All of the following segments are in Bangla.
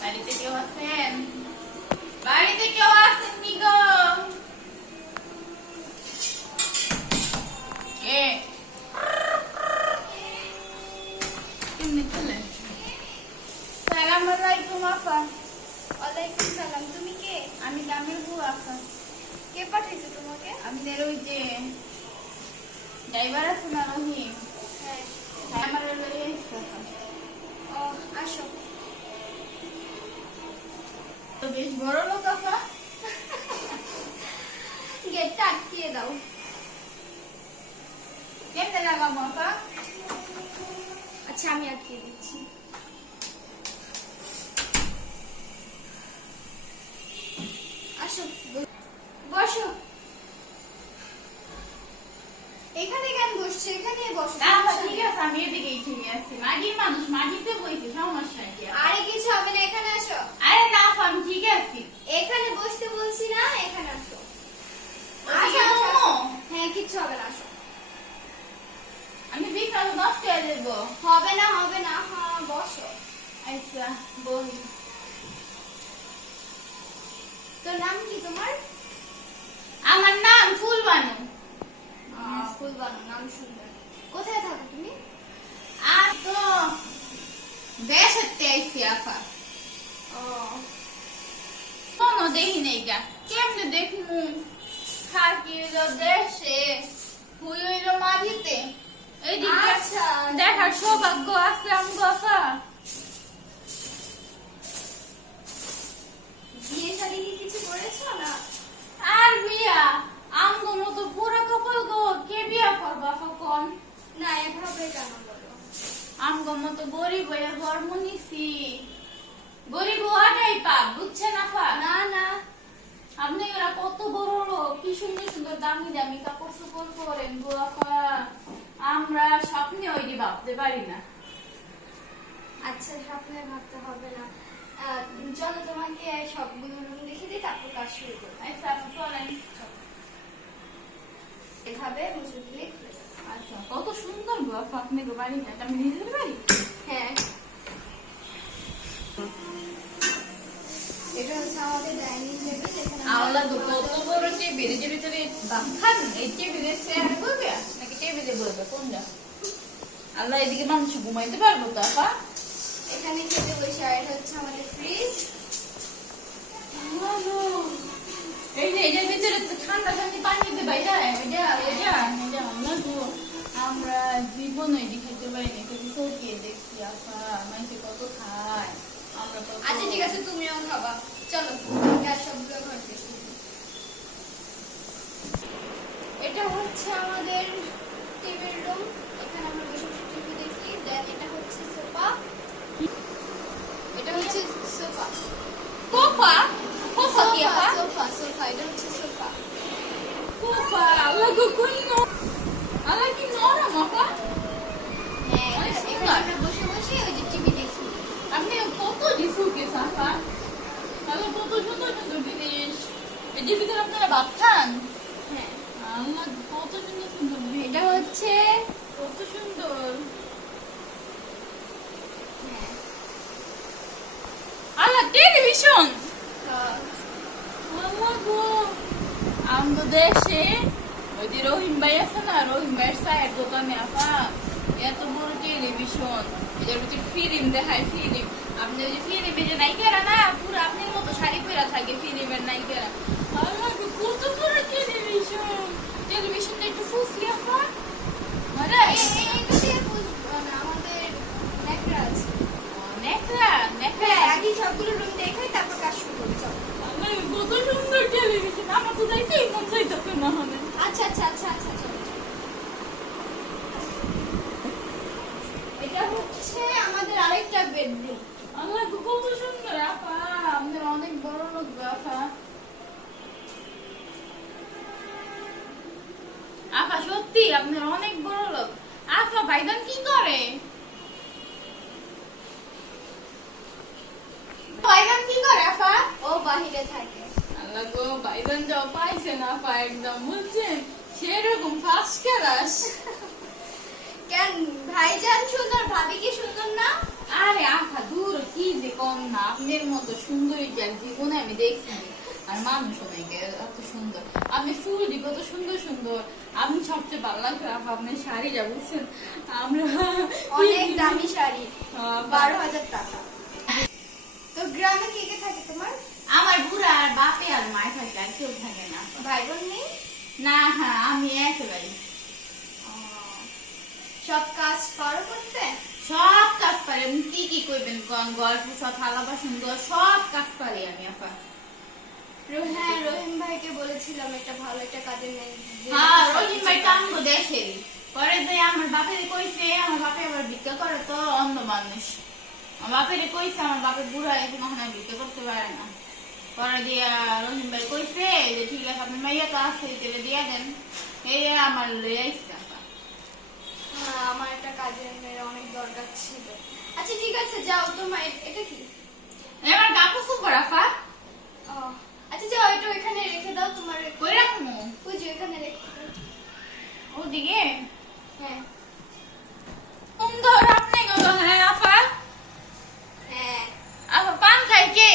বাড়িতে কেউ আছেন? বাড়িতে কেউ আছেন নি গো? কে কেমনে চলে? সালাম আলাইকুম আপা। ওয়ালাইকুম সালাম। তুমি কে? আমি গ্রামের বুয়া আপা। কে পাঠাইছে তোমাকে? আমাদের ওই যে ড্রাইভার আছে না রহিম, হ্যাঁ। আমার লইয়া এসছে আপা। ও, আসো। তো বেশ বড় লোক আপা। গেটটা আটকিয়ে দাও। কেমনে লাগাবো আপা? আচ্ছা, আমি আটকিয়ে দিচ্ছি। আসো, বসো। এখানে কেন বসছো? এখানে বসো। না আপা, ঠিক আছে, আমি এদিকেই ঠিক আছি। মাটির মানুষ, মাটিতে বইতে সমস্যা কি? আরে কিছু হবে না, এখানে আসো। আরে না আপা, আমি ঠিক আছি। এখানে বসতে বলছি না, এখানে আসো। ওদিকে আসো, আসো, বমো? আসো। হ্যাঁ, কিচ্ছু হবে না, আসো। আমি বিকাল নষ্ট হয়ে দেবো। হবে না, হবে না। হ্যাঁ, বসো। আচ্ছা বলি। তোর নাম কি তোমার? আমার নাম ফুলবানু। ফুলবানু, নাম সুন্দর। কোথায় থাকো তুমি? আর তো দেশেতে আইছি আপা। ও, কোনো দেখি নাই গা। কেমনে দেখমু? থাকি হইলো দেশে, হুই হইলো মাটিতে। এইদিকে আচ্ছা, দেখার সৌভাগ্য আছে আমগো আপা। বিয়ে শাদী কি কিছু করেছো না? আর বিয়া আমগো মতো পুরো কপাল গো, কে বিয়া করবা আপা কোন? না, এভাবে কেন বলো? আমগো মতো গরিব হয়ে জন্ম নিছি। গরিব হওয়াটাই পাপ, বুঝছেন আপা? না না, আপনি এরা কত বড় লোক, কি সুন্দর সুন্দর দামি দামি কাপড় চোপড় পরেন গো আপা। আমরা স্বপ্নে ওইটি ভাবতে পারি না। আচ্ছা, স্বপ্নে ভাবতে হবে না। চলো, তোমাকে সবগুলো রুম দেখে দিই, তারপর কাজ শুরু করবো। আচ্ছা আপা চলেন। এভাবে মুছে দিলে খুলে যাবে। আচ্ছা, কত সুন্দর গো আপা আপনার বাড়িটা। এটা আমি নিজের বাড়ি? হ্যাঁ, এটা হচ্ছে আমাদের ডাইনিং টেবিল। এখানে আল্লাহ গো, কত বড় টেবিল। এর ভিতরে ভাত খান? এই টেবিলের চেয়ারে বলবে নাকি টেবিলে বলবে কোনটা? আল্লাহ, এদিকে মানুষ ঘুমাইতে পারবো তো আপা? এখানে খেতে বসে। আর এটা হচ্ছে আমাদের ফ্রিজ। এই যে এটার ভিতরে তো ঠান্ডা ঠান্ডা পানি দিতে বাইরে আল্লাহ গো, আমরা জীবন এটি খেতে পারি না, কিন্তু চোখে দেখছি আপা মানুষে কত খায়। আমরা কত। আচ্ছা, ঠিক আছে, তুমিও খাবা। চলো, গ্যাস সবগুলো ঘর দেখি। এটা হচ্ছে আমাদের টিভির রুম। এখানে আমরা বসে বসে টিভি দেখি। দেন এটা হচ্ছে সোফা। এটা হচ্ছে সোফা। সোফা? সোফা কি আপা? সোফা, সোফা, এটা হচ্ছে সোফা। সোফা? আল্লাহ গো, কই ন আল্লাহ, কি নরম আপা। হ্যাঁ, অনেক এখানে সুন্দর। আমরা বসে বসে ওই যে টিভি দেখি। আপনি কত ডিসুকে আপা, তাহলে কত সুন্দর সুন্দর জিনিস। এই যে ভিতরে আপনারা ভাত খান? হ্যাঁ, আল্লাহ, কত সুন্দর সুন্দর জিনিস। এটা হচ্ছে কত সুন্দর। হ্যাঁ, আল্লাহ, টেলিভিশন। আহ, আল্লাহ গো, আমাদের দেশে ওই যে রহিম ভাই আছে না, রহিম ভাইয়ের চায়ের দোকানে আপা এত বড় টেলিভিশন। এটার ভিতরে ফিল্ম দেখায়। ফিল্ম, আপনি ওই যে ফিল্মে যে নায়িকারা না, পুরো আপনার মতো শাড়ি পরা থাকে ফিল্মের নায়িকারা। আল্লাহ গো, কত বড় টেলিভিশন। টেলিভিশনটা একটু ফুসি আপা। মানে এইটা দিয়ে বুঝবো না, আমাদের ন্যাকড়া আছে। নেকড়া নেকড়া। হ্যাঁ, আগে সবগুলো রুম দেখে তারপর কাজ শুরু করি। চলো। আল্লাহ, কত সুন্দর টেলিভিশন। আমার তো যাইতেই মন চাইতেছে না হবে। আচ্ছা আচ্ছা আচ্ছা আচ্ছা, চলো। এটা হচ্ছে আমাদের আরেকটা বেডরুম। আল্লাহ গো, কত সুন্দর আপা। আপনার অনেক বড় লোক গো আপা। আপা সত্যি আপনার অনেক বড় লোক। আপা ভাইজান কি করে? ভাইজান কি করে আপা? ও বাহিরে থাকে। আল্লাহ গো, ভাইজান যাও পাইছে না আপা, একদম বুঝছেন সেরকম ফার্স্ট ক্লাস। কেন ভাইজান সুন্দর, ভাবি কি সুন্দর না? আরে আফা দূর কি যে কম না, আপনার মতো সুন্দরী যার জীবনে আমি দেখছি আর মানুষ অনেকে এত সুন্দর। আপনি চুল কত সুন্দর সুন্দর, আপনি সবচেয়ে ভালো লাগবে আপা আপনার শাড়িটা বুঝছেন। আমরা অনেক দামি শাড়ি, 12,000 টাকা। তো গ্রামে কে কে থাকে তোমার? আমার বুড়া আর বাপে আর মায় থাকে, আর কেউ থাকে না। ভাই বোন নেই? না হ্যাঁ আমি একেবারে সব কাজ পারো করতে? সব কাজ পারি। আপনি কি কি করবেন কোন, গল্প সব থালা বাসন সব কাজ পারি আমি আপা। হ্যাঁ, রহিম ভাইকে বলেছিলাম একটা ভালো একটা কাজে নেই। হ্যাঁ রহিম ভাই কামগো দেশেরই। পরে যে আমার বাপের কইছে, আমার বাপে আবার ভিক্ষা করে তো অন্ধ মানুষ। আমার বাপের কইছে, আমার বাপের বুড়া এখন ওখানে ভিক্ষা করতে পারে না। পরে দিয়া রহিম ভাই কইছে যে ঠিক আছে আপনার মাইয়া তো আছে তেলে দিয়া দেন, এই আমার লই আইসা। হ্যাঁ, আমার একটা কাজের মেয়ের অনেক দরকার ছিল। আচ্ছা ঠিক আছে যাও, তোমার এটা কি? এবার গাপু সুপার আপা। ও আচ্ছা যাও, এটা ওইখানে রেখে দাও। তোমার কই রাখমু? ওই যে ওইখানে রেখে দাও। ওদিকে হ্যাঁ সুন্দর আপনি গো। হ্যাঁ আপা, হ্যাঁ, আপা পান খাই কে?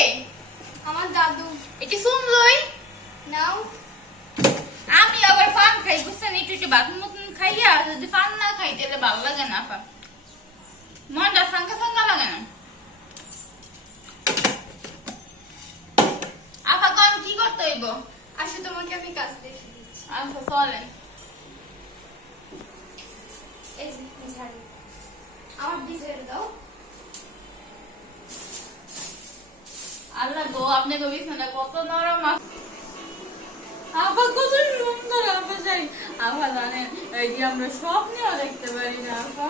আমার দাদু। এটি শুনলই নাও। আমি আবার পান খাই বুঝছেন, একটু একটু বাদ মতন খাইয়া যদি পান না খাই তাহলে ভালো লাগে না আপা, মনটা ফাঙ্কা ফাঙ্কা লাগে না। আপা কোন কি করতে হইব? আসলে তোমাকে আমি কাজ দেখিয়ে দিচ্ছি। আচ্ছা চলেন। এই যে ঝাড়ু, আমার বিজয়ের দাও। আল্লাহ গো আপনাকে বিছানা কত নরম। আপা কত সুন্দর আপা যাই। আপা জানেন এই যে আমরা স্বপ্নেও দেখতে পারি না আপা।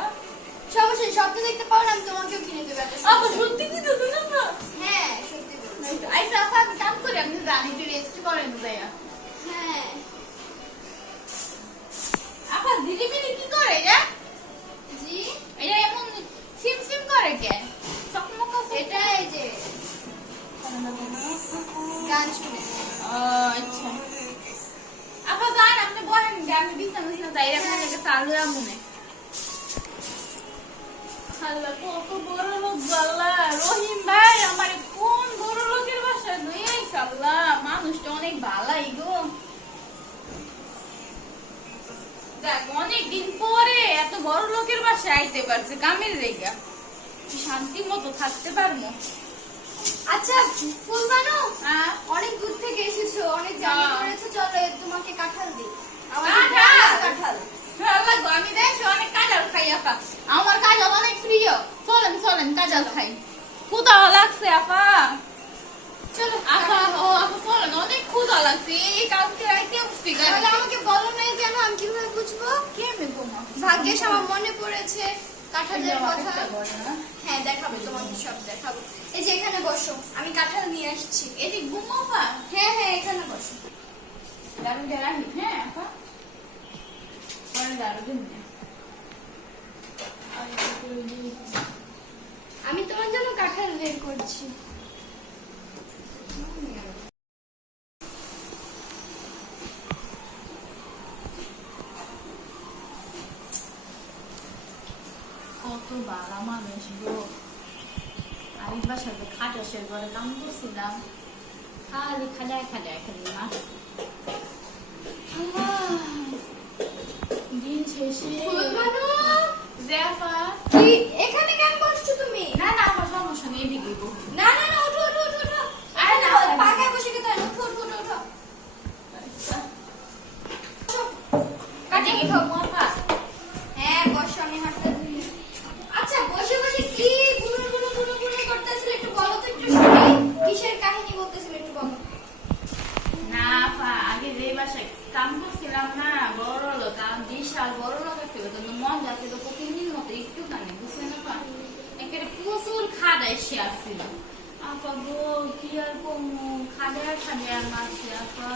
সমস্যা স্বপ্ন দেখতে পাও না, আমি তোমাকেও কিনে দেবো এত সুন্দর। আপা সত্যি কি তো না? হ্যাঁ সত্যি বলছি। আচ্ছা আপা আমি কাম করি, আপনি জানি একটু রেস্ট করেন যাইয়া। হ্যাঁ আপা দিদিমিনি কি করে এটা? জি, এটা এমন সিম সিম করে কে? স্বপ্ন কথা এটা এই যে গান শুনে। আচ্ছা আপা জান আপনি বলেন যে আমি বিছানা বিছানা যাই আপনাকে চালু আমনে। আল্লাহ কত বড় লোক আল্লাহ, রহিম ভাই আমার কোন বড় লোকের বাসায় নিয়ে আইছে আল্লাহ, মানুষটা অনেক ভালাই গো। দেখ অনেকদিন পরে এত বড় লোকের বাসায় আইতে পারছে কামের রেগা, শান্তি মতো থাকতে পারবো। আচ্ছা ফুলবানো, হ্যাঁ অনেক দূর থেকে এসেছো, অনেক জার্নি করেছো, চলো তোমাকে কাঁঠাল দিই। আমার কাঁঠাল? কাঁঠাল আল্লাহ গো আমি দেখছি অনেক কাঁঠাল খাই আপা, আমার কাঁঠাল অনেক প্রিয়। চলেন চলেন কাঁঠাল খাই, ক্ষুধা লাগছে আপা। চলো আপা ও আপা চলেন, অনেক ক্ষুধা লাগছে, এই কালকে রাইতে উঠছি তাহলে গাড়িতে। আমাকে বলো নাই কেন? আমি কিভাবে বুঝবো? কেমনে ঘুমা? ভাগ্যেশ আমার মনে পড়েছে কাঁঠালের এই যে আমার কথা। একটা বলে না? হ্যাঁ দেখাবো, তোমাকে সব দেখাবো। এই যে এখানে বসো, আমি কাঁঠাল নিয়ে আসছি। এদিক ঘুমো আপা? হ্যাঁ হ্যাঁ এখানে বসো। দারুণ রাখি হ্যাঁ আপা, পরে দারুণ দিন না। আমি তোমার জন্য কাঁঠাল বের করছি। কত বালা মানুষ গো। আরেকবার সাথে খাটাসের ঘরে কাম করছিলাম, খালি খাজায় খাজায় খালি মাছ। দিন শেষে ফুলবানো, জ্যাফা কি এখানে কেন বসছো তুমি? না না আমার সমস্যা নেই, এদিকে গো। না না না, ওঠো ওঠো ওঠো ওঠো। আরে না, পাকায় বসে খেতে হয় না, ওঠো ওঠো ওঠো ওঠো। কাটিয়ে খাবো আপা। হ্যাঁ বসো, আমি হাতটা ধুই। আচ্ছা বসে বসে কি গুলো গুলো গুলো গুলো করতেছিলে, একটু বলো তো, একটু শুনি। কিসের কাহিনী বলতেছিলে একটু বলো। না আপা আগে যে বাসায় কাম করছিলাম না, বড় লোক বিশাল বড় লোক ছিল, কিন্তু মন যাচ্ছিল প্রতিদিন মতো একটু কানে বুঝলেন আপা, একেবারে প্রচুর খাদায় সে আসছিল আপা গো। কি আর কমু, খাদায় খাদায় মারছে আপা।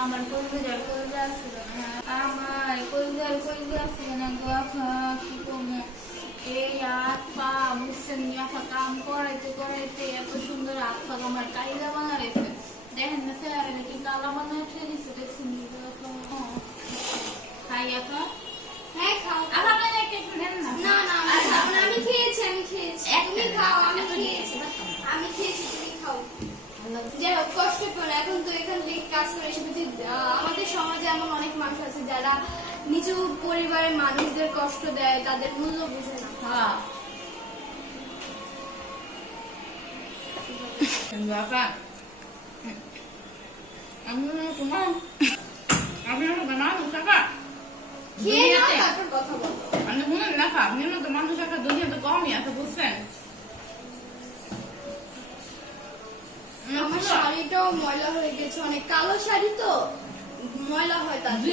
আমার কলজার কলজা আসছিল না, আমার কলজার কলজা আসছিল না গো আপা, কি কমু। এই হাত পা বুঝছেন আপা, কাম করাইতে করাইতে এত সুন্দর হাত পা আমার কাইলা বানা রেখে দেখেন না স্যার কি কালা বানায় ঠেলিছে দেখছেন। করো, এখন তো এখান থেকে কাজ করে এসে বুঝি, আমাদের সমাজে এমন অনেক মানুষ আছে যারা নিচু পরিবারের মানুষদের কষ্ট দেয়, তাদের মূল্য বুঝে না। হ্যাঁ বাবা আমি তোমার আপনি মানুষ টাকা খেয়ে নাও, তারপর কথা বলো। আপনি শুনেন না আপনি তো মানুষ টাকা দুনিয়াতে কমই আছে বুঝছেন। আমার শাড়িটাও ময়লা হয়ে গেছে, অনেক কালো শাড়ি তো ময়লা হয় তার জন্য।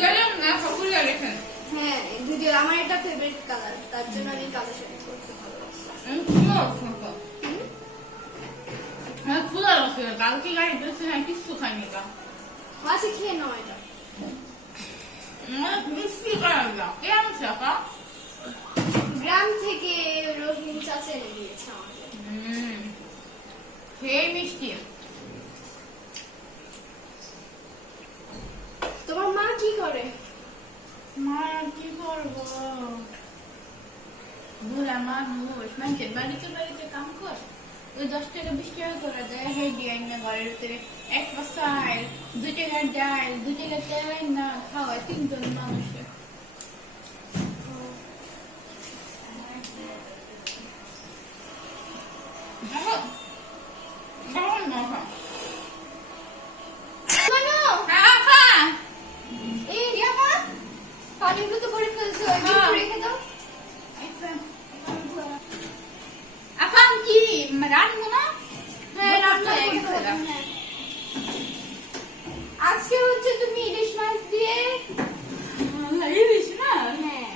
হ্যাঁ যদিও আমার এটা ফেভারিট কালার, তার জন্য আমি কালো শাড়ি পরতে ভালোবাসি। কালকে গাড়ি বেশি না কিছু খাইনি কা আচ্ছা খেয়ে নাও এটা। গ্রাম থেকে রহিম চাচা এনে দিয়েছে আমাদের। খেয়ে মিষ্টি। তোমার মা কি করে? মা কি করবো, বুড়া মানুষ মানুষের বাড়িতে বাড়িতে কাম কর, ওই 10 টাকা 20 টাকা করে দেয়, হে দিয়ে না ঘরের ভিতরে 1 পাশায় 2 টাকার ডাল 2 টাকা তেল না খাওয়ায় 3 জন মানুষের। পানিগুলো তো ভরে ফেলছো, একটু রেখে দাও। আফান কি রান্না না? হ্যাঁ রান্না করতে হবে, হ্যাঁ। আজকে হচ্ছে তুমি ইলিশ মাছ দিয়ে, ইলিশ না? হ্যাঁ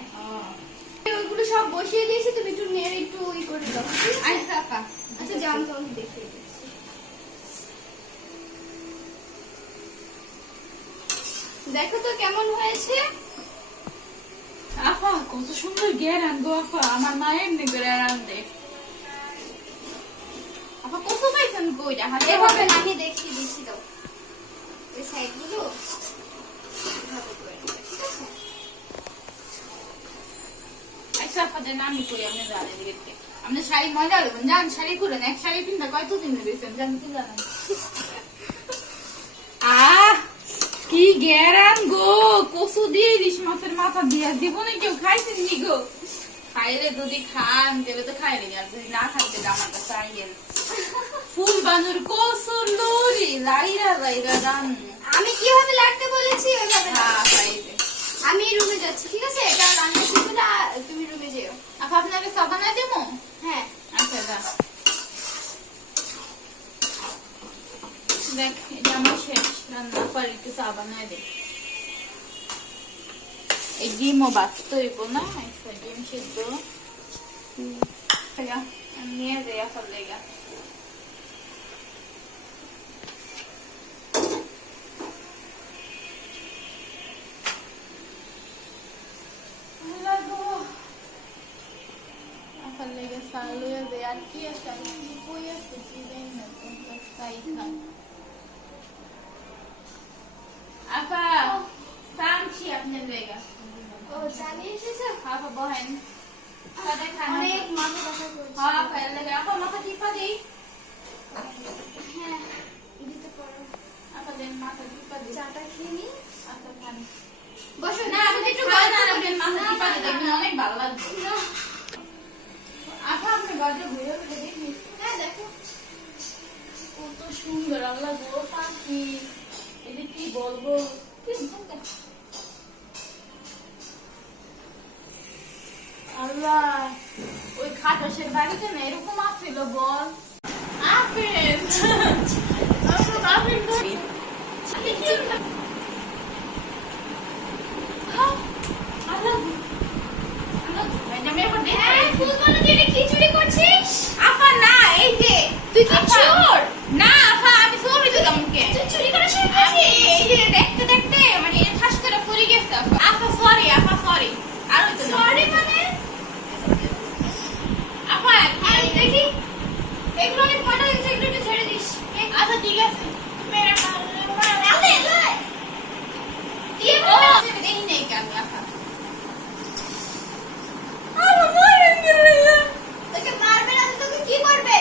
ওইগুলো সব বসিয়ে দিয়েছি, তুমি একটু নেড়ে একটু ই করে দাও। আচ্ছা আপা আচ্ছা যাও আমি তোমাকে দেখিয়ে দিচ্ছি। দেখো তো কেমন হয়েছে। আপা কত সুন্দর গেরান গো আপা, আমার মায়ের নে গেরান দে আপা কত পাইছেন কইরা হাতে এভাবে না, আমি দেখিয়ে দিচ্ছি, দাও এই সাইডগুলো এভাবে করে নিবে, ঠিক আছে? আচ্ছা আপা দেন আমি কই আপনি জানেন দিকে আপনি শাড়ি মজা দেবেন জান, শাড়ি করেন এক শাড়ি পিনটা কতদিন দিয়েছেন জান কি জানেন? আহ কি গেরান গো, কসু দিয়ে ইলিশ মাছের মাথা দিয়ে দিব না, কেউ খাইছেন নি গো? খাইলে যদি খান তাহলে তো খাইলে আর যদি না খাইতে আমার কাছে আইয়েন। ফুল বানুর কসুর লরি লাইরা লাইরা রান। আমি কিভাবে লাগতে বলেছি ওইভাবে না। হ্যাঁ খাইবে। আমি রুমে যাচ্ছি, ঠিক আছে? এটা রান্না শিখবে না, তুমি রুমে যেও। আপা আপনাকে চা বানাই দেবো? হ্যাঁ আচ্ছা যা দেখ এটা আমার শেষ রান্না পর একটু চা বানাই দে। এই ডিমও বাঁচতে হইব না, একটা ডিম সেদ্ধ আমি নিয়ে যাই আসার লেগা। আসার লেগে চা লইয়া যাই, আর কি আছে আর কি বই আছে কি জানি না, চাই খান আপা সামছি আপনার লেগা। ও জানিয়ে এসেছো? আপা বহেন সাদা খান অনেক মাথা ব্যথা করছে। হ্যাঁ আপা এর লেগে আপা মাথা টিপা দিই। হ্যাঁ দিতে পারো। আপা দেন মাথা টিপা দিই। চাটা খেয়ে নি। আচ্ছা খান বসো না আপনি একটু গল্প করবেন, মাথা টিপা দিই দেখবেন অনেক ভালো লাগবে। না। আপা আপনি গল্প ঘুরে ঘুরে দেখি। হ্যাঁ দেখো কত সুন্দর আল্লাহ গো পাখি, এটা কি বলবো কি সুন্দর। আল্লাহ ওই খাটাসের বাড়িতে না এরকম আসছিল বল আপেল আপেল ধরি ফুলগুলো দিয়ে এটা কি চুরি করছিস? আপা না এই যে তুই কি চোর? না আপা আমি চোর দিলাম কে তুই চুরি করা শুরু আমি করেছিস? এই যে দেখতে দেখতে মানে এটা ঠাস করে পড়ে গেছে আপা সরি আপা সরি আর হইতো না সরি মানে? আপা এই দেখি এগুলো অনেক ময়লা হয়েছে, এগুলো একটু ঝেড়ে দিস। আচ্ছা ঠিক আছে মেরে আলে লে দিয়ে ও বল। দেখি নেই কেন আপা তোকে মারবে না তো তোকে কি করবে?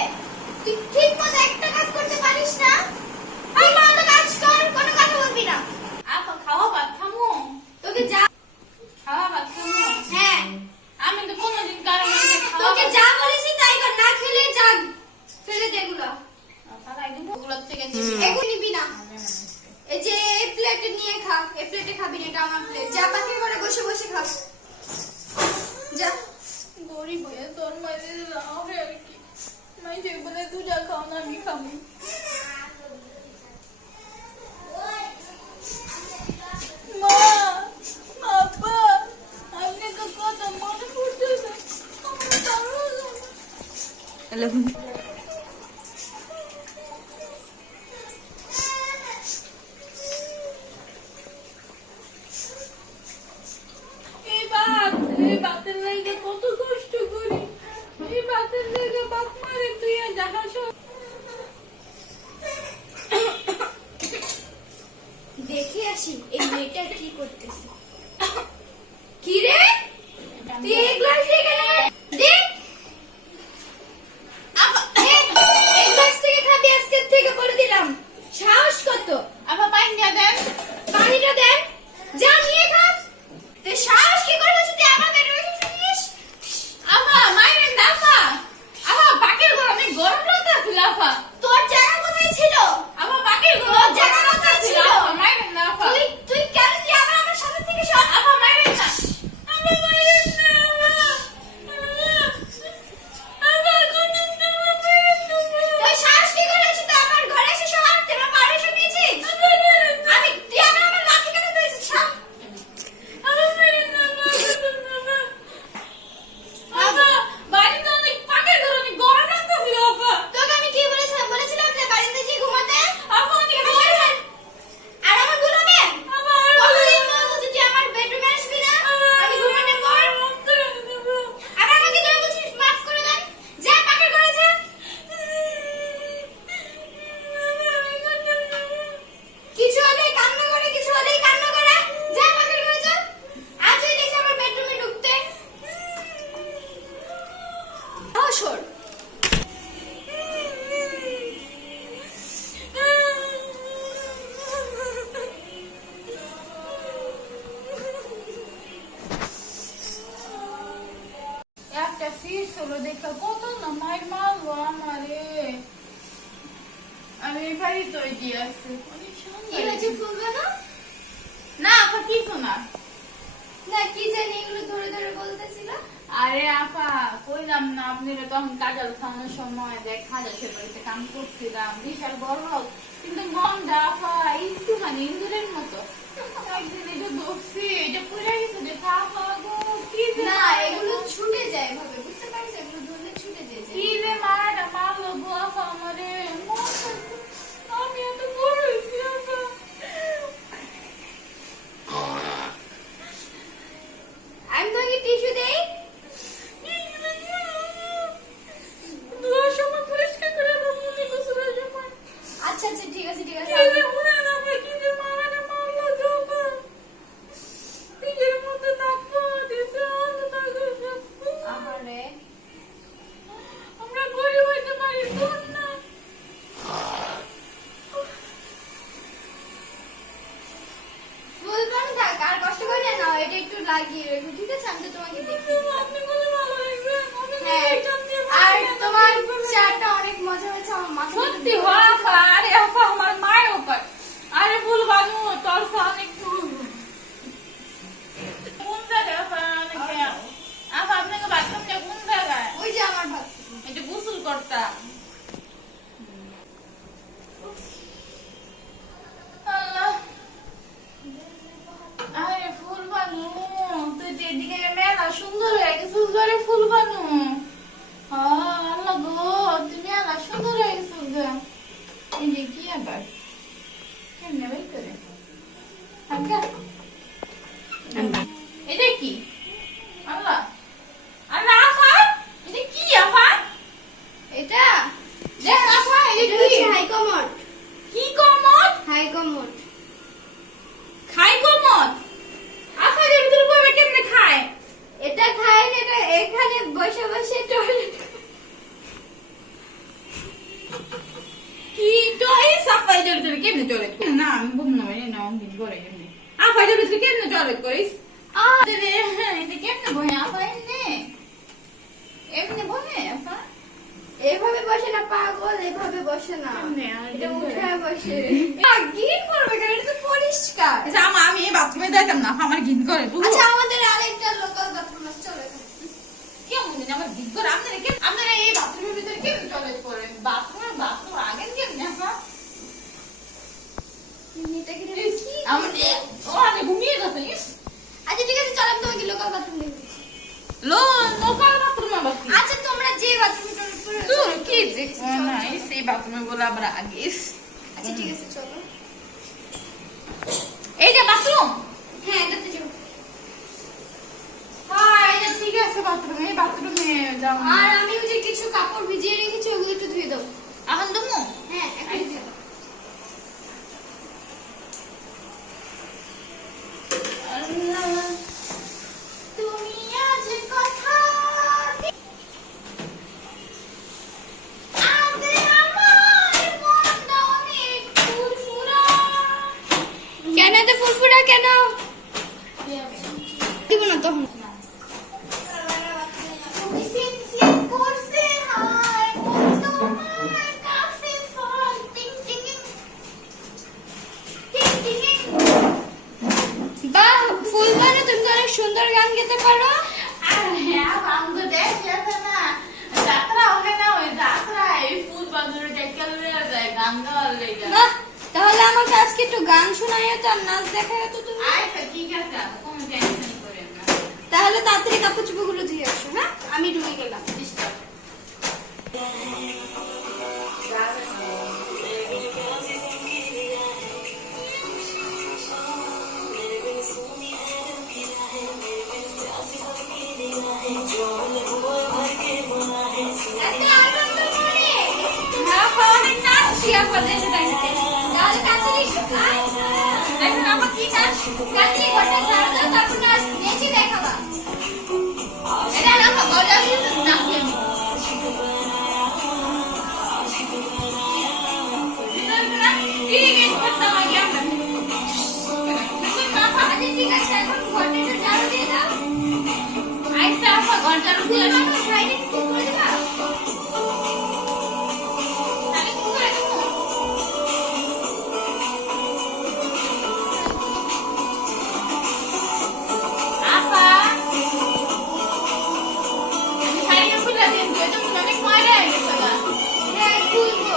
তুই ঠিক মতো একটা কাজ করতে পারিস না? তুই মতো কাজ আমার প্লেট। যা পাখির ঘরে বসে বসে খাও। যা। গরিব হয়ে তোর মাঝে লাভ আর কি মাই যে বলে তুই যা খাও না আমি খাবো মা আপা আপনি তো কত মনে পড়তেছে আমার তারও হ্যালো এই বাতের লাইগে কত কষ্ট করি এই বাতের লাইগে বাপ মারে তুই আর দেখা দেখে আসি এই মেয়েটা কি করতেছে। কি রে তুই এই গ্লাস দিয়ে কেন দেখ এই গ্লাস থেকে খাবি আজকে থেকে বলে দিলাম। সাহস কত? আপা পাইনা দেন পানিটা দেন। যা নিয়ে খা। তুই সাহস কি করে হচ্ছে তুই আমার বেডরুমে শুনিস? আপা মাইরেন না আপা আপা পাকের ঘর অনেক গরম লাগতেছিল আপা তোর জায়গা কোথায় ছিল? আপা পাকের ঘর তোর জায়গা কোথায় ছিল ছিল? আপা মাইরেন না আপা তুই তুই কেন তুই আমার সামনে থেকে সর। আপা মাইরেন না আপা মাইরেন না আপা কোন না মাইরেন না তুই সাহস কি করে হচ্ছে তুই আমার ঘরে এসে সর। তুই আমার পারমিশন নিয়েছিস? আমি তুই আমার লাঠি কেন দিয়েছিস? ছাড়। আপা মাইরেন না আপা বাড়িতে অনেক পাকের ঘর অনেক গরম লাগতেছিল আপা তোকে আমি কি বলেছিলাম? বলেছিলাম যে বাড়িতে যে ঘুমাতে। আপা অনেক আমি বলেছিলাম। আর আমার ঘুমাবে? আপা কতদিন পর বলছি তুই আমার বেডরুমে আসবি না? আমি ঘুমানোর পর আবার আমাকে তুই বলছিস মাফ করে দেন। যা পাকের ঘরে যা। কিছু হলেই কান্না করে, কিছু হলেই কান্না করে। যা পাকের ঘরে যা। আজ তুই দেখছিস আমার বেডরুমে ঢুকতে। সর। একটা সিট হলো দেখা কত না মাইর মারবো আমারে আমি বাড়ি তো দিয়ে আসছি অনেক কি সুন্দর হয়েছে ফুলবানো? না আপা কিছু না না কি জানি এগুলো ধরে ধরে বলতেছিল। আরে আপা কইলাম না আপনি তখন কাজল খাওয়ানোর সময় দেখ খাজা সে বাড়িতে কাম করছিলাম বিশাল বড় লোক কিন্তু মনটা আপা একটুখানি ইন্দুরের মতো একদিন এটা ধরছি এটা পুড়ে গেছে দেখা আপা গো কি যে না মারে এগুলো গো। ছুটে যায় ভাবে, বুঝতে পারছিস? এগুলো ধরলে ছুটে যায়। কি রে মারা মারলো গো আপা আমারে আমি এত বড় হয়েছি আপা আমি তোকে টিস্যু দেই। দুয়ার সময় পরিষ্কার করে দাও মনে গোসলের সময় আচ্ছা আচ্ছা ঠিক আছে ঠিক আছে। কি রে মনে না কি যে মারা মারলো গো আপা নিজের মধ্যে নাকবো দিছে না গো আমারে আমরা গরিব হইতে পারি তোর না ফুলবানো থাক আর কষ্ট করে না, এটা একটু লাগিয়ে রেখো ঠিক আছে? আমি তো তোমাকে দেখি। আপনি বলে ভালো লাগবে আমি হ্যাঁ আর তোমার চাটা অনেক মজা হয়েছে। আমার মাথা সত্যি আপা আরে আপা আমার মায়ের উপর আরে ফুল বানু তোর অনেক কোন জায়গায় আপা অনেকে আপা আপনাকে বাথরুমটা কোন জায়গায় ওই যে আমার ভাত। এটা গোসল করতাম আল্লাহ আরে ফুল বানু তুই তো এদিকে মেলা সুন্দর হয়ে গেছিস ঘরে ফুল বানু আল্লাহ গো তুই মেলা সুন্দর হয়ে গেছিস গো এই যে কি আবার কেমনে বাই করে আচ্ছা এটা কি আল্লাহ আল্লাহ আফা এটা কি আফা এটা দেখ আফা এটা এটা কি হচ্ছে হাই কমোড। কি কমত হাই কমোড খাই কমত আফা এর ভিতরে বসে কেমনে খায় এটা খায় না, এটা এখানে বসে বসে টয়লেট। কি তো এই সাফাই এর ভিতরে কেমনে টয়লেট না আমি বলবো না মানে না আমি করে কেমনে আফা এর ভিতরে কেমনে টয়লেট করিস রে এটা কেমনে বহে আফা এমনে বহে আফা এভাবে বসে না পাগল, এভাবে বসে না, কেমনে আর এটা এভাবে? উঠে বসে। গিট করবে কেন? এটা তো পরিষ্কার। আচ্ছা আমি এই বাথরুমে যাইতাম না দেখে দেখে কি আমাদের ওখানে ঘুমিয়ে গেছে ইস আচ্ছা ঠিক আছে, চল আমি তোমাকে লোকাল বাথরুম দেখে দিচ্ছি। লোকাল বাথরুম আবার কি? আচ্ছা তোমরা যে বাথরুমটা তোর কি দেখছো না এই বাথরুমে বলে আবার আগে ইস। আচ্ছা ঠিক আছে চলো। এই যে বাথরুম, হ্যাঁ এটাতে যাও। হ্যাঁ এই যে ঠিক আছে বাথরুম, এই বাথরুমে যাও। আর আমি ওই যে কিছু কাপড় ভিজিয়ে রেখেছি ওগুলো একটু ধুয়ে দাও। এখন তুমি হ্যাঁ এখন ধুয়ে দাও। তুমি আজ কথা আজ আমার মনটা অনেক ফুরফুরা। কেন এত ফুরফুরা কেন? দিব না তখন। তুমি সিনসিয়ার করছে হায় তোমার কাছে ফোন টিং টিং টিং টিং। বাহ ফুলবানু, তুমি তো অনেক সুন্দর গান গেতে পারো। হ্যাঁ আমাদের দেশ আছে না যাত্রা হবে না, ওই যাত্রায় ফুল বাজারে ডেকে লয়ে যায় গান গাওয়ার লেগে। বাহ, তাহলে আমাকে আজকে একটু গান শোনাইও তো আর নাচ দেখাইও তো তুমি। আচ্ছা ঠিক আছে, কোনো টেনশন করেন না। তাহলে তাড়াতাড়ি কাপড় চোপড়গুলো ধুয়ে আসো। হ্যাঁ আমি রুমে গেলাম। ডিস্টার্ব এত আনন্দ মনে। হ্যাঁ অনেক নাচছি আপনাদের বাড়িতে। তাহলে কাছে দেখুন আমার কি নাচ। কাছে ঘরটা ঝাড় দাও, তারপর নাচ নেচে দেখাবা। এটা না মজা নাচি আমি। ঠিক আছে এখন ঘরটা একটু ঝাড়ু দিয়ে দাও। আইসা আপা ঘন্টার উপরে আমার সাইডে একটু করে দিবা। আমি কি করে দেবো? আপা আমি শাড়িটা খুলে দিন, তুই তো অনেক ময়লা হয়ে গেছে গা। হ্যাঁ খুলবো।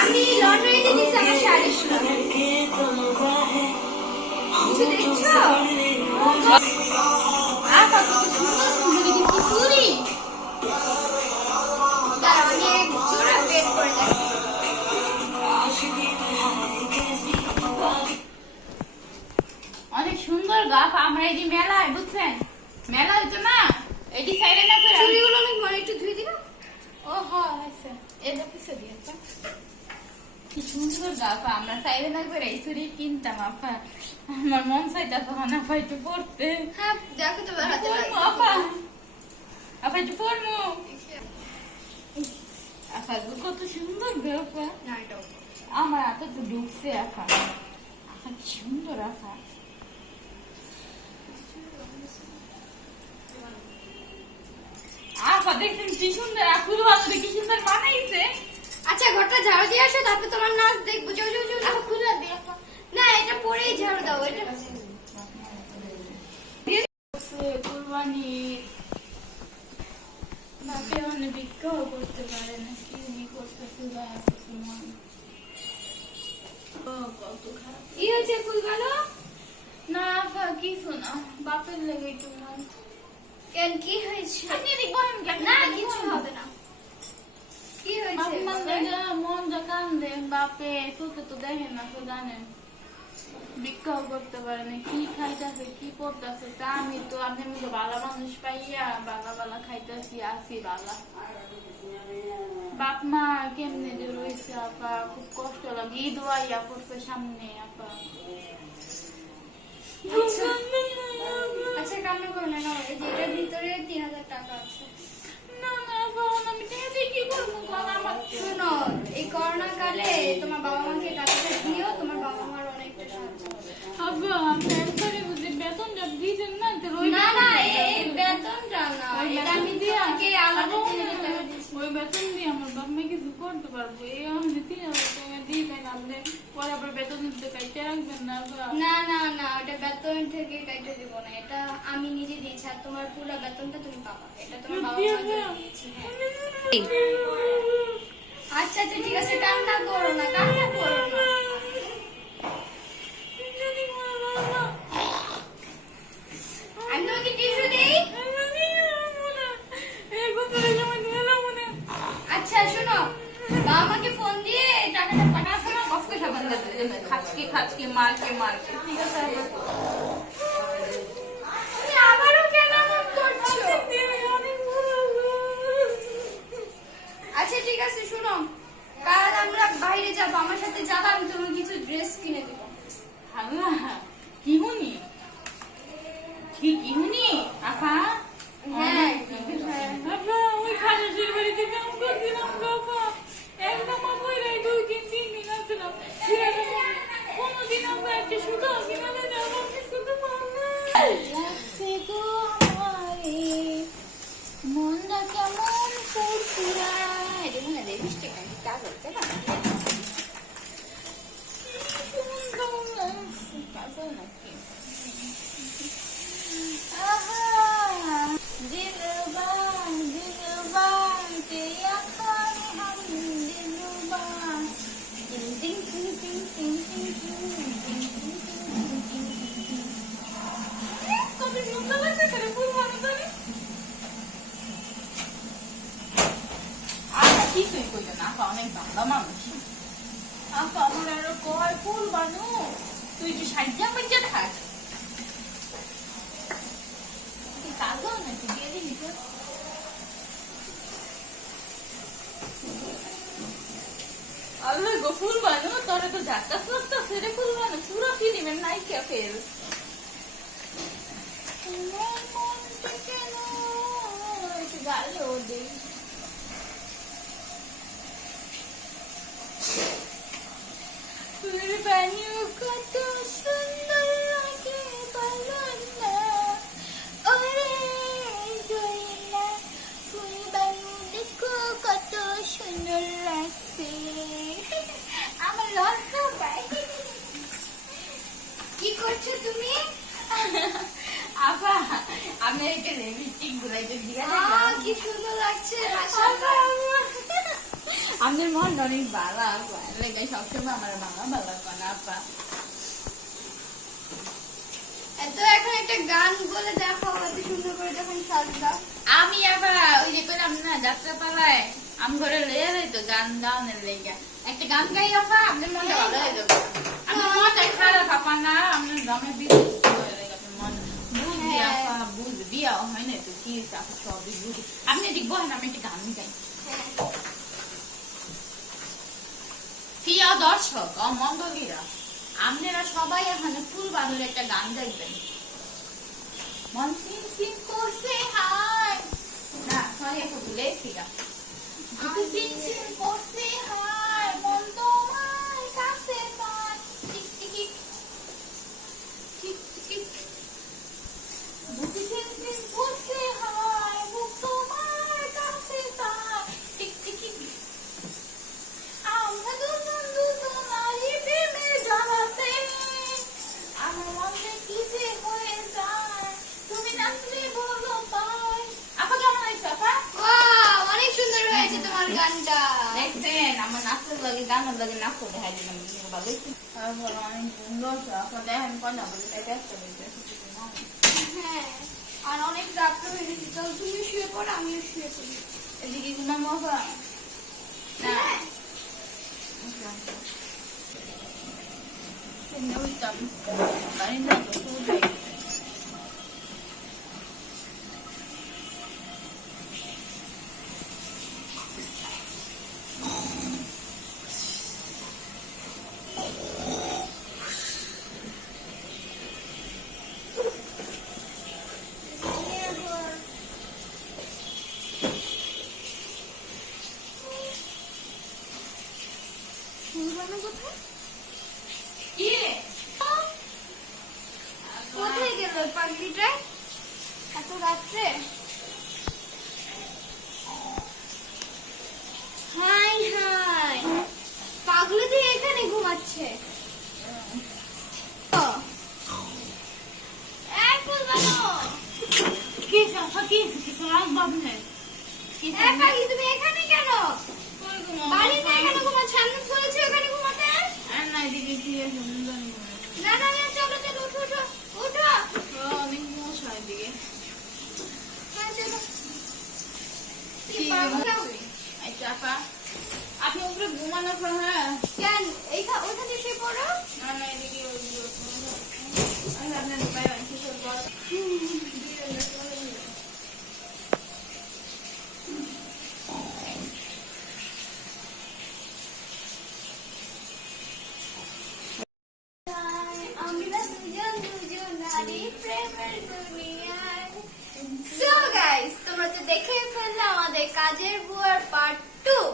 আমি লন্ড্রিতে দিছি আমার শাড়িগুলো। কিছু দেখছো? আপা কত সুন্দর সুন্দর কি চুড়ি। দাঁড়াও আমি এক জোড়া বের করে দেখি। অনেক সুন্দর গাছ। আমরা এই যে মেলায় বুঝছেন, মেলা হইতো না এটি সাইডে না করে চুড়িগুলো অনেক মনে, একটু ধুয়ে দিবা। ও হ্যাঁ আচ্ছা এটা কিছু দিয়েছে কি সুন্দর গাছ। আমরা সাইডে না করে এই চুড়ি কিনতাম আপা। আমার মন চাইটা তখন আপা একটু পড়তে। হ্যাঁ দেখো তো হাতে পড়বো আপা, আপা একটু পড়বো। আপা গো কত সুন্দর গাছ। না এটাও আমার হাতে তো ঢুকছে আপা। আপা কি সুন্দর আপা। আপা দেখছেন কি সুন্দর, আপুর বান্ধবী কি সুন্দর বানাইছে। আচ্ছা ঘরটা ঝাড়ু দিয়ে আসো, তারপর তোমার নাচ দেখবো। যাও যাও যাও যাও। খুলে দে আপা। না এটা পরেই ঝাড়ু দাও। এটা কুরবানি বাপে অনেক বিক্রয় করতে পারে না, কি করতে তোমার কত খারাপ। কি হয়েছে ফুলবানু? না আপা কিছু না, বাপের লেগে তোমার। কেন কি হয়েছে? আপনি এদিক বলেন কেন? না কিছু হবে না। কি হয়েছে? আপনার লেগে মন যা কান্দে, বাপে চোখে তো দেখেন না, তো জানেন বিক্রয় করতে পারে না, কি খাইতেছে কি করতেছে। তা আমি তো আপনার মতো বালা মানুষ পাইয়া বালা বালা খাইতেছি, আছি বালা। বাপ মা কেমনে যে রয়েছে আপা, খুব কষ্ট লাগে। ঈদ আইয়া পড়ছে সামনে আপা। আচ্ছা আচ্ছা কান্না করো না। নাও, এই যে এটার ভিতরে 3000 টাকা আছে। না না বোন, আমি টেনে কি করবো বল আমার। শোনো, এই করোনা কালে তোমার বাবা মাকে টাকাটা দিও, তোমার বাবা মার অনেকটা সাহায্য হবে। আপা আপনি একবারে বুঝি বেতন জব দিয়েছেন না, তো ওই না না এই বেতনটা না, ওই এটা আমি বেতন দিয়া তোমাকে আলাদা 3000 টাকা দিয়েছি। ওই বেতন দিয়ে আমার বাপ মা কিছু করতে পারবো। এই আমাদের 3000 টাকা দিয়ে দেন, আপনি পরে আবার বেতন দিতে কাইতে রাখবেন না আপা। না না না, ওটা বেতন থেকে কাইটে দিব না, এটা আমি নিজে দিয়েছি। আর তোমার পুরো বেতনটা তুমি পাবা, এটা তোমার বাবা মা জন্য দিয়েছি। হ্যাঁ। আচ্ছা আচ্ছা ঠিক আছে, কান্না করো না কান্না করো না। খাচকে খাচকে মারকে মারকে। ঠিক আছে আপা? তুমি আবারও কেন এমন করছো? আচ্ছা ঠিক আছে, শুনো, কাল আমরা বাইরে যাব, আমার সাথে যাবা, আমি তোমার কিছু ড্রেস কিনে দেবো। আল্লাহ, কি হুনি? কি হুনি আপা? হ্যাঁ আপা, ওই খালাসির বাড়িতে কাম করছিলাম গো আপা। একদম বইরাই 2-3 দিন আসলাম। কোনোদিন আমরা একটা সুতো কিনে দেয় আমার কিছু তো লাগছে গো আমারে, মনটা কেমন ফুরফুরায়। দেখুন না, লিপস্টিক নাকি কাজল, তাই না? কাজল নাকি? दिलवा के यार हम दिलवा टिंग टिंग टिंग टिंग टिंग टिंग कभी मुद्दा लगे करे फूल मानो तो नहीं आप ठीक है कोई ना आप अनेक बांधा मानुष आप हमारा कोई फूल बानो तू जो साइजा बच्चा था কাজল নাকি দিয়ে দিলি তো আল্লাহ গো ফুল বানো তোরে তো ঝাক্কা সস্তা সেরে ফুল বানো পুরো ফিল্মের নায়িকা ফেল তোমার মনটা কেন একটু গালে ও দে ফুল বানো কত সুন্দর লাগে বলো না ওরে জয়না ফুল বানু দেখো কত সুন্দর লাগছে আমার লজ্জা পায় কি করছো তুমি? আপা আমি একটা লিপস্টিক গুলাইতে দিগা কি সুন্দর লাগছে, মাশাআল্লাহ। আমাদের মন অনেক ভালো আপা লেগে সবসময় আমার বাবা ভালো কানা আপা এত এখন একটা গান বলে দেখো, এত সুন্দর করে যখন সাজবা। আমি আবার ওই যে করলাম না যাত্রা পালায় আম ঘরে লইয়া যাইতো গান গাওয়ানোর লেগে একটা গান গাই আপা আপনার মনটা ভালো হয়ে যাবে আমার মনটা খারাপ আপা না আপনার গ্রামে বিদ্যুৎ হয়ে গেছে আপনার মন বুঝবি আপা বুঝ বিয়া হয় না তো কি আপা সবই বুঝি আপনি এদিক বহেন আমি একটা গান গাই প্রিয় দর্শক ও মঙ্গলীরা আপনারা সবাই এখানে ফুল বাঁধুর একটা গান দেখবেন মন সিম সিম করছে হায় না সরি একটু ভুলেছি গা সিম সিম করছে হায় মন তোমার কাছে পায় টিক টিক টিক টিক বুকে সিম সিম করছে হায় বুক তোমার কাছে পায় টিক টিক আমরা দুজনারই প্রেমে জড়াতে আমার মনে কি যে হয়ে যায় তুমি নাচলে বলো পাই আপা কেমন হয়েছে আপা ওয়াও, অনেক সুন্দর হয়েছে তোমার গানটা। দেখছেন আমার নাচের লাগে গানের লাগে নাচ করে হাই দিলাম ভালো হয়েছে বলো অনেক সুন্দর আপা দেখেন কন্যা বলে তাই ব্যস্ত হয়েছে হ্যাঁ, আর অনেক রাত্রে হয়ে গেছে, চল তুমি শুয়ে পড়ো, আমিও শুয়ে পড়ি। এদিকে ঘুমাবো আপা না হ্যাঁ। বাড়ি যাবো শুধু ফুলবানো কোথায়? কি রে কোথায় গেল ওই পাগলিটা এত রাত্রে? হাই হাই, পাগলি তো এখানে ঘুমাচ্ছে। এই ফুলবানো, কি আপা কি কিছু আসবাব নেই এই পাগলি তুমি এখানে কেন? বাড়িতে এখানে ঘুমাচ্ছে, আমি বলেছি ওখানে ঘুমাতে। না এদিকে কি সুন্দর না না না, চলো চলো, উঠো উঠো উঠো। অনেক মশা এদিকে হ্যাঁ চলো। কি আচ্ছা আপা আপনি উপরে ঘুমানোর পর হ্যাঁ কেন ওইখানে শুয়ে পড়ো। প্রেমের দুনিয়ায়। So guys, তোমরা তো দেখেই ফেললে আমাদের কাজের বুয়ার পার্ট 2।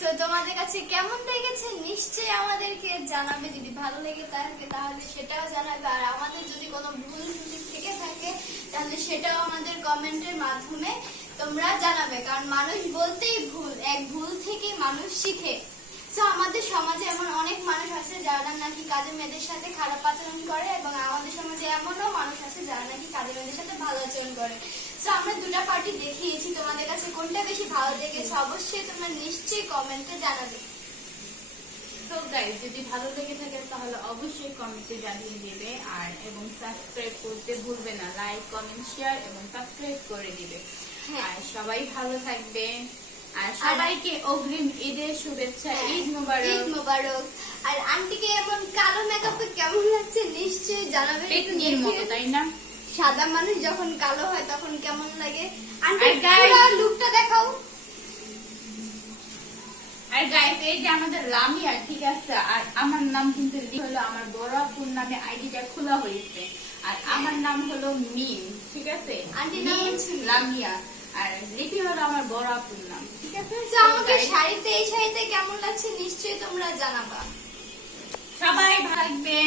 সো তোমাদের কাছে কেমন লেগেছে নিশ্চয়ই আমাদেরকে জানাবে। যদি ভালো লেগে থাকে তাহলে সেটাও জানাবে, আর আমাদের যদি কোনো ভুল ত্রুটি থেকে থাকে তাহলে সেটাও আমাদের কমেন্টের মাধ্যমে তোমরা জানাবে, কারণ মানুষ বলতেই ভুল, এক ভুল থেকে মানুষ শিখে। সো আমাদের সমাজে এমন অনেক মানুষ আছে যারা নাকি কাজের মেয়েদের সাথে খারাপ আচরণ করে, এবং আমাদের সমাজে এমনও মানুষ আছে যারা নাকি কাজের মেয়েদের সাথে ভালো আচরণ করে। সো আমরা দুটা পার্টি দেখিয়েছি, তোমাদের কাছে কোনটা বেশি ভালো লেগেছে অবশ্যই তোমরা নিশ্চয়ই কমেন্টে জানাবে। তো গাইস, যদি ভালো লেগে থাকে তাহলে অবশ্যই কমেন্টে জানিয়ে দেবে, আর এবং সাবস্ক্রাইব করতে ভুলবে না। লাইক, কমেন্ট, শেয়ার এবং সাবস্ক্রাইব করে দিবে। আর সবাই ভালো থাকবে, আর সবাইকে অগ্রিম ঈদের শুভেচ্ছা। ঈদ মোবারক। ঈদ মোবারক। আর আন্টিকে এমন কালো মেকআপে কেমন লাগছে নিশ্চয়ই জানাবে। পেতনির মতো, তাই না? সাদা মানুষ যখন কালো হয় তখন কেমন লাগে? আন্টি আর guys- পুরো লুকটা দেখাও। আর গাইস, এই যে আমাদের লামিয়া, ঠিক আছে, আর আমার নাম কিন্তু হলো আমার বড় আপুর নামে আইডিটা খোলা হয়েছে, আর আমার নাম হলো মিম, ঠিক আছে? আন্টির নাম মিম হচ্ছে মিম। লামিয়া, আর লিপি হলো আমার বড় আপুর নাম, ঠিক আছে? তো আমাকে শাড়িতে এই শাড়িতে কেমন লাগছে নিশ্চয়ই তোমরা জানাবা। সবাই ভালো থাকবে।